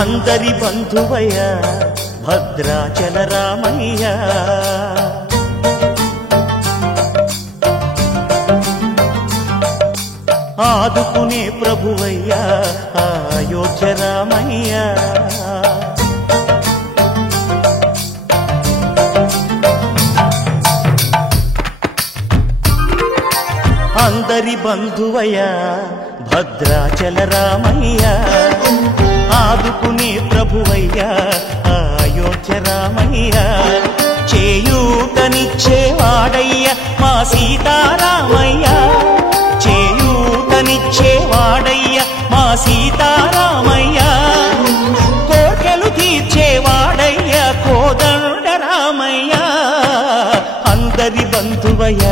అందరి బంధువయ్య భద్రాచల రామయ్య ఆదుకునే ప్రభువయ్య అయోధ్య రామయ్య అందరి బంధువయ్య భద్రాచల రామయ్య ఆదుకునే ప్రభువయ్య అయోధ్య రామయ్య చేయూతనిచ్చేవాడయ్య మా సీతారామయ్య చేయూతనిచ్చేవాడయ్య మా సీతారామయ్య కోర్కెలు తీర్చేవాడయ్య కోదండ రామయ్య అందరి బంధువయ్య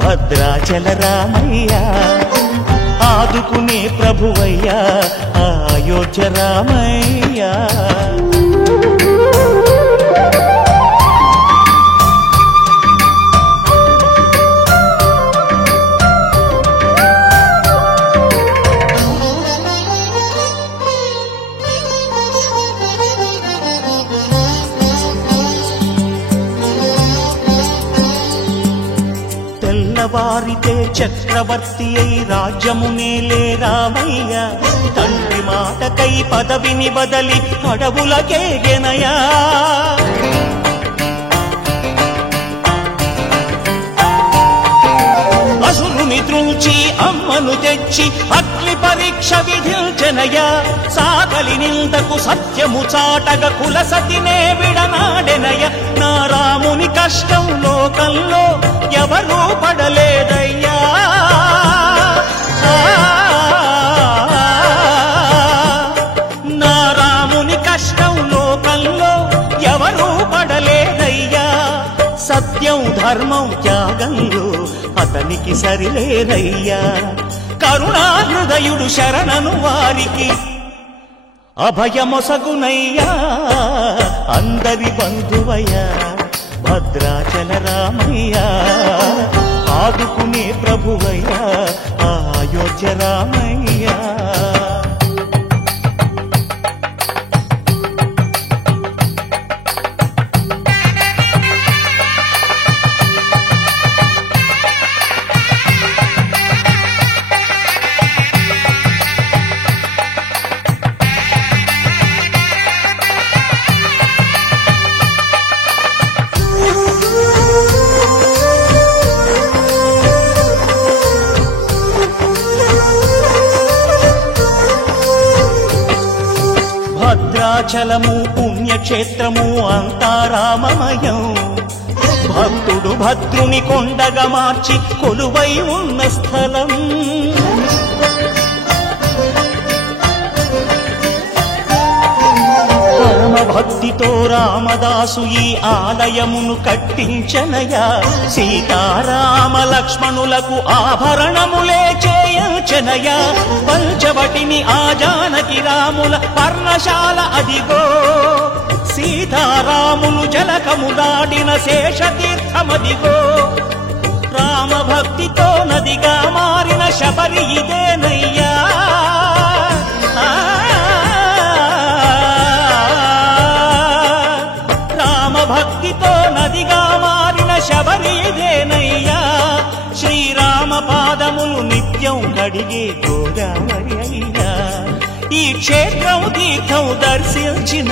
భద్రాచల రామయ్య ఆదుకునే ప్రభువయ్య అయోధ్య రామయ్య తెల్లవారితే చక్రవర్తి అయి రాజ్యమునేలే రామయ్య తండ్రి మాటకై పదవిని బదలి అడవులకేగెనయా అసురుని త్రుంచి అమ్మను తెచ్చి అగ్ని పరీక్ష విధించెనయా సాగలి నిందకు సత్యము చాటగ కుల సతినే విడనాడెనయ నా రాముని కష్టం లోకంలో ఎవరూ పడలేదయ్యా నా రాముని కష్టం లోకంలో ఎవరూ పడలేదయ్యా సత్యం ధర్మం త్యాగంలో అతనికి సరిలేదయ్యా కరుణాహృదయుడు శరణను వారికి అభయమొసగునయ్యా అందరి బంధువయ్య భద్రాచల రామయ్య ఆదుకునే ప్రభువయ్య అయోధ్య రామయ్య భద్రాచలము పుణ్యక్షేత్రము అంతా రామమయం భక్తుడు భద్రుని కొండగా మార్చి కొలువై ఉన్న స్థలం పరమ భక్తితో రామదాసు ఈ ఆలయమును కట్టించనయా సీతారామ లక్ష్మణులకు ఆభరణములే చేయించనయా పంచవటిని ఆ జానకి రాముల పర్ణశాల అదిగో సీతారాములు జలకము దాడిన శేషతీర్థమదిగో రామ భక్తితో నదిగా మారిన శబరి ఇదేనయ్యా భక్తితో నదిగా మారిన శబరి ఇదేనయ్యా శ్రీరామ పాదములు నిత్యం కడిగే గోదావరి అయ్యా ఈ క్షేత్రం తీర్థం దర్శించిన